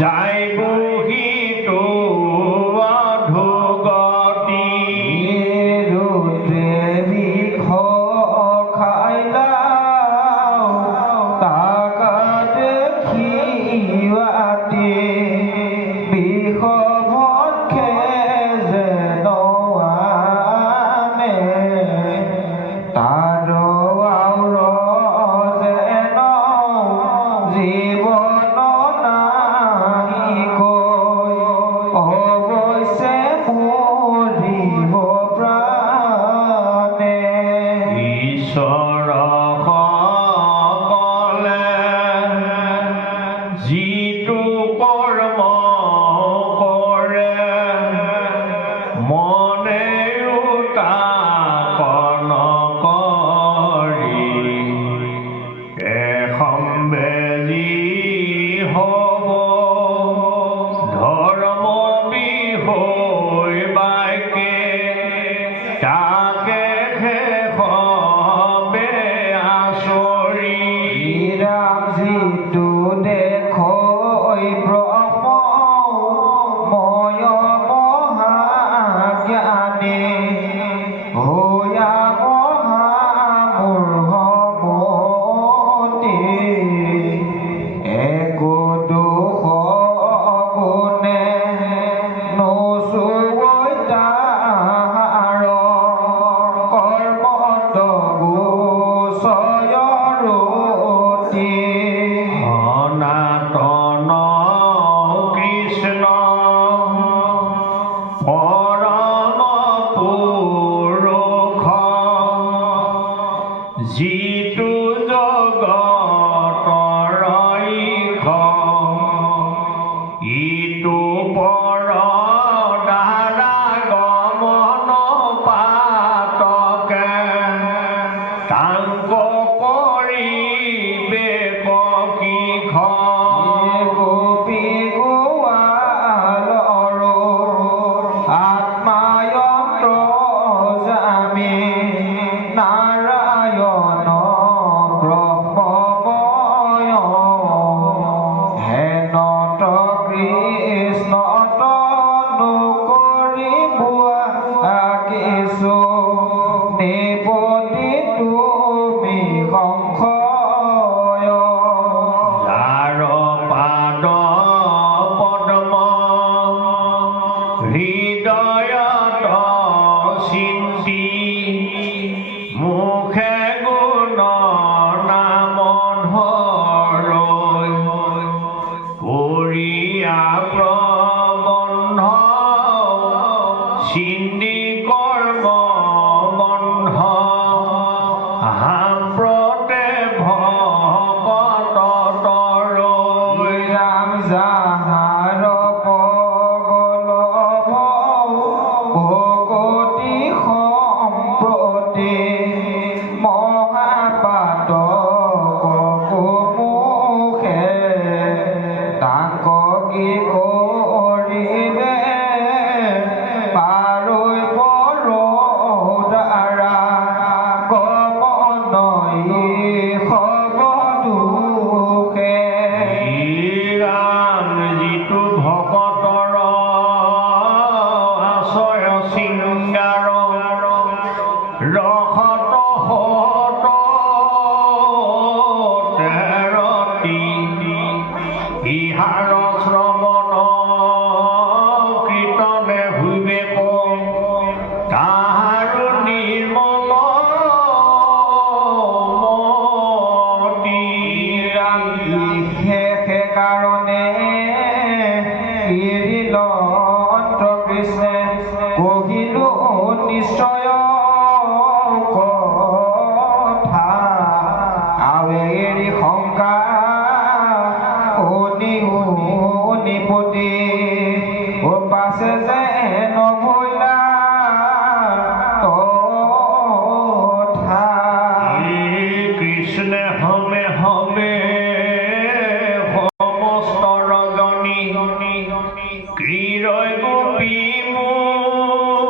যাইবহি তো অধোগতি ৰুদ্ৰে বিষ খাইলাও তাক দেখিৱাতে বিষ ভক্ষে যেন আনে তাৰ আউৰ যেন জীৱন নাহি কৈ অৱশ্যে মৰিব প্ৰাণে ঈশ্বৰ সকলে যিটো কৰ্ম কৰে মনেও তাক নকৰি এসম্বেলি হ'ব ধৰ্ম বিষয় বাক্যে তাকে শেষবে আচৰি ৰাম যিটো দেখৈ ব্ৰহ্ম ময় মহাজ্ঞানী হৈয়া মহামূৰ্খমতি একো দোষ গুণে নচুৱৈ তাহাৰ কৰ্মত গোচৰতি সনাতন কৃষ্ণ পৰম পুৰুষ যিটো জগতৰ ঈশ ইটো পৰ দ্বাৰা গমন পাতকে তাংক কৰিবে কিখ গোপী গোৱালৰো আত্মায়ন্ত্ৰ জামি নাৰায়ণ ব্ৰহ্মময় হেনত কৃষ্ণত নকৰি বোৱা কিছু নিপতি তুমি সংশয় যাৰ পাদ পদ্ম হৃদয়ত চিন্তি মুখে গুণ নাম ধৰৈ কৰিয়া প্ৰবন্ধ চিন্তি কৰ্ম বন্ধ সাম্প্ৰতে ভকত তৰৈ ৰাম যাহাৰ পগল ভকতি সম্প্ৰতি মহাপাতক মুখে তাক কি কৰিবে পাৰৈ পৰ দ্বাৰা গমনই সবদোষে ৰাম যিটো ভকতৰ আশ্ৰয় শৃংগাৰ ৰসত হত তেৰতি ইহাৰ শ্ৰৱণ কীৰ্তনে হুইবে তাহাৰো নিৰ্মল মতি বিশেষ কাৰণে কিৰিলন্ত কৃষ্ণে কহিলো নিশ্চয় কথা আৱেৰি শংকা শুনিও নিপতি পাছে যে নভৈলা তথা কৃষ্ণে হমে হমে সমস্ত ৰজনী ক্ৰীড়ই গোপী মোহ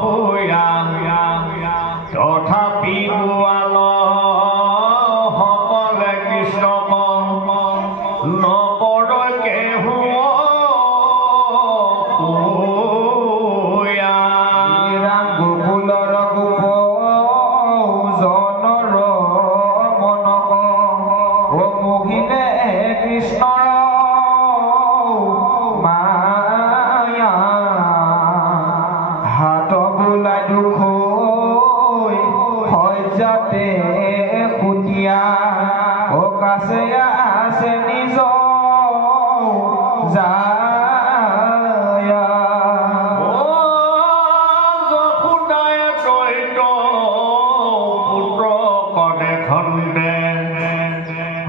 হৈয়া তথাপি গোৱাল সকলে কৃষ্ণক নকৰ কৃষ্ণৰ মায়া হাত বোলাই দুখ সজ্জাতে সুতীয়া কাছে আছে নিজ যায় যশোদায় তৈত পুত্ৰ কণে খন্দে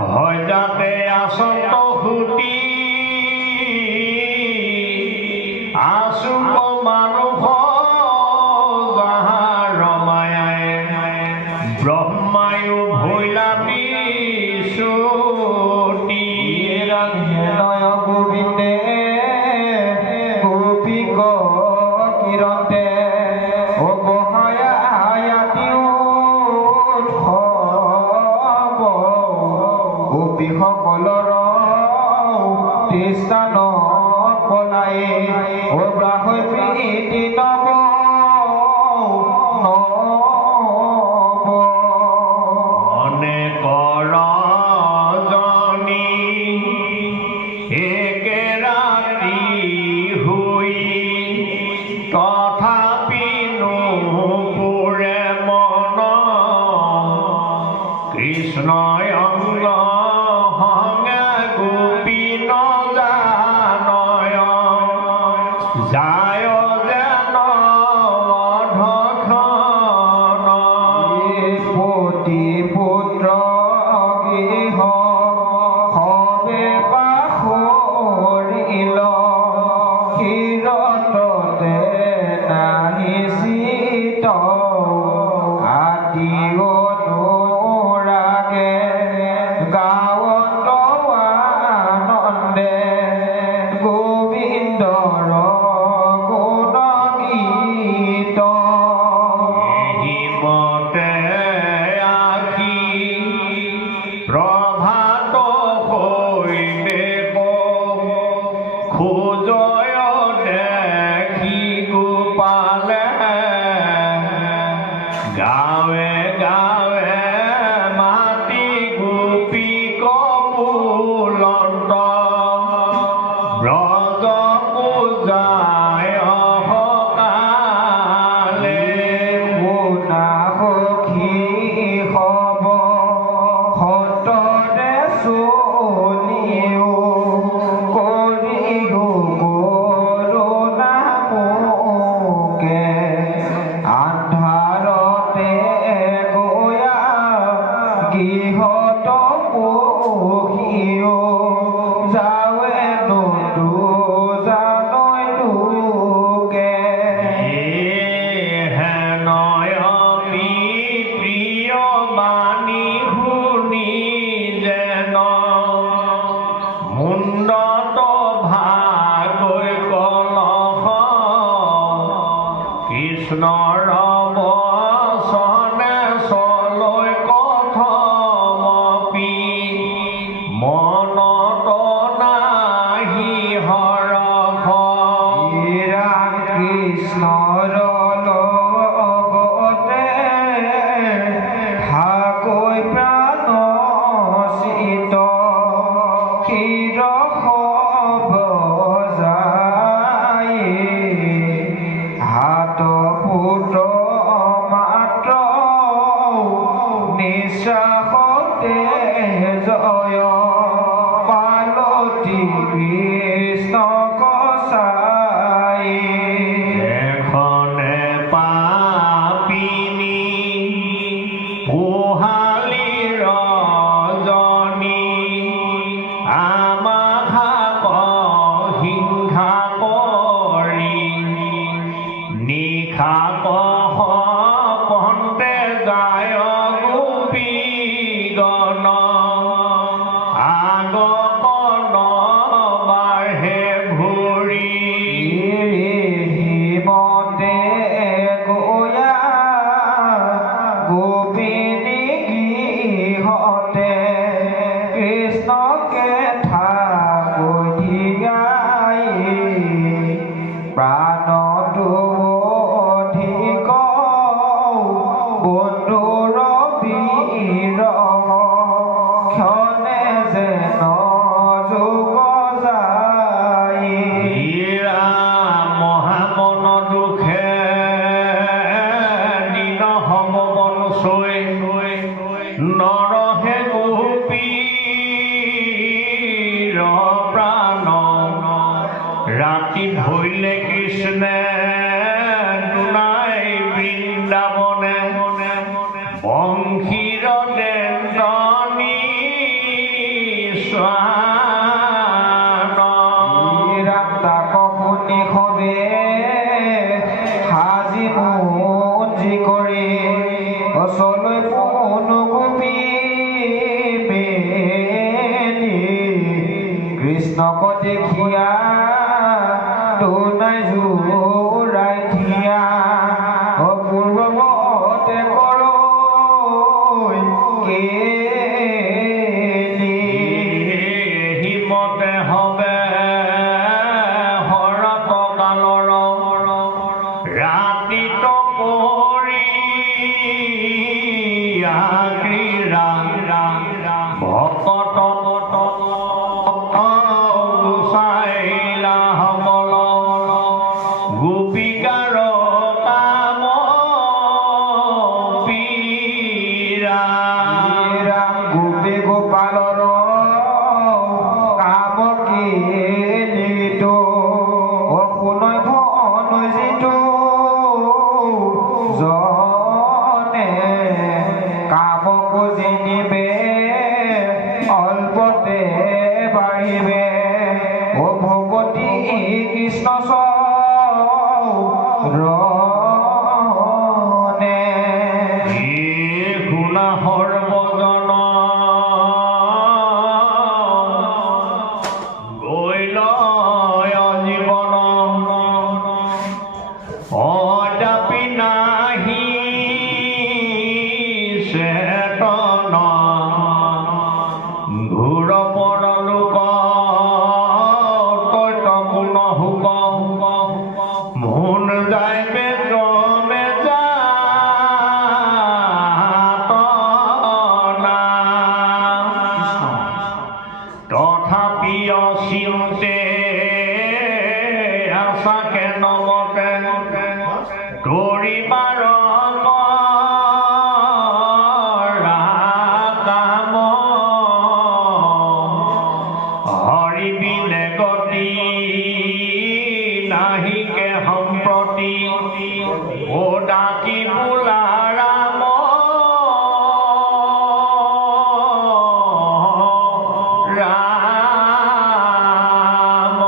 হয় যাতে আচন্ত সুতি আচুক মানুহ যাহাৰ মায়াই ব্ৰহ্মায়ু ভৈলা বিচুতি হেনয় গোবিন্দে গোপীক কিৰতে গোপীসকলৰ তৃষ্ণান পলাই ব্ৰাহ্মী প্ৰীতি নব অনেক ৰজনী একে ৰাতি শুই তথাপিনো পুৰে মন কৃষ্ণয় অংগ সংগে গোপীন জানয় যায় যেন অধক্ষণ পতি পুত্ৰ গৃহ সবে পাখৰিল ক্ষীৰততে নাহি চিত আদি অনুৰাগে গাৱত আনন্দে গোবিন্দৰ গুণ গীত মতে আখি প্ৰভাত হৈলে খোজয় দেখি গোপালে গাৱে গাৱে মাতি গোপী কপুলন্ত ব্ৰজ পূজায় সকালে শুনা সখী হব সতৰে চলিও কৰিও কৰোণা মোকে আন্ধাৰতে গয়া গৃহত পহিও যাৱে নতু জানৈ লোকে হেনয় প্ৰিয় বাণী শুনি যেন মুণ্ডত ভাগৈ কলহ কৃষ্ণৰ বচনে চলৈ কথমপি মনত নাহি হৰখ কৃষ্ণৰ লগতে থাকৈ প্ৰাণ চিত ক্ষীৰ সব যায় হাত ফুট মাত্ৰ নিশ্বাসতে জয় পালতি কৃষ্ণ কচাই এখনে পাপিনী পোহালি ৰজনী আমাক হিংসা কৰি নিশা কহ পন্তে যায় গোপীগণ আগকণ বাঢ়ে ভৰি হিমতে গয়া গোপিনী গৃহতে কৃষ্ণকে ঠাকুৰ ধিয়াই প্ৰাণটো অধিক বন্ধুৰ বীৰ ক্ষণে যেন ৰাতি ভইলে কৃষ্ণে টুনাই বৃন্দাবনে বংশীৰ দেন্দনী স্বান ৰাম তাক শুনি সবে সাজি মুঞ্জি কৰি ওচৰলৈ পোনো গোপী মেলি কৃষ্ণক দেখিয়া দুনাই জোৰাই থিয়া পূৰ্বমতে কৰৈ কেলি হিমতে হবে শৰৎ কালৰ ৰাতিত কৰি ক্ৰীড়া ভকত গুচাইলা হবল গোপিকাৰ কাম পীৰা ৰাম গোপী গোপালৰ কাম কেলিতো শুনৈ ভনৈ যিটো জনে কামক যেনিবে অল্পতে বাঢ়িবে ভগৱতী কৃষ্ণ চৰণে শুনা সৰ্বজন গৈল জীৱন অদাপি নাহি চেতন ঘূৰ পৰলোক কৈত কোন হুক মোহন যায় বেদমে যাতনা তথাপি অচিন্তে আশাকে নমতে দৌৰিবাৰ কাম হৰি বিনে গতি নাহিকে সম্প্ৰতি ও ডাকি বোলা ৰাম ৰাম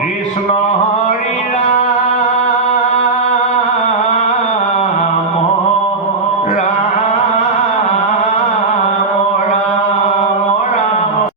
কৃষ্ণ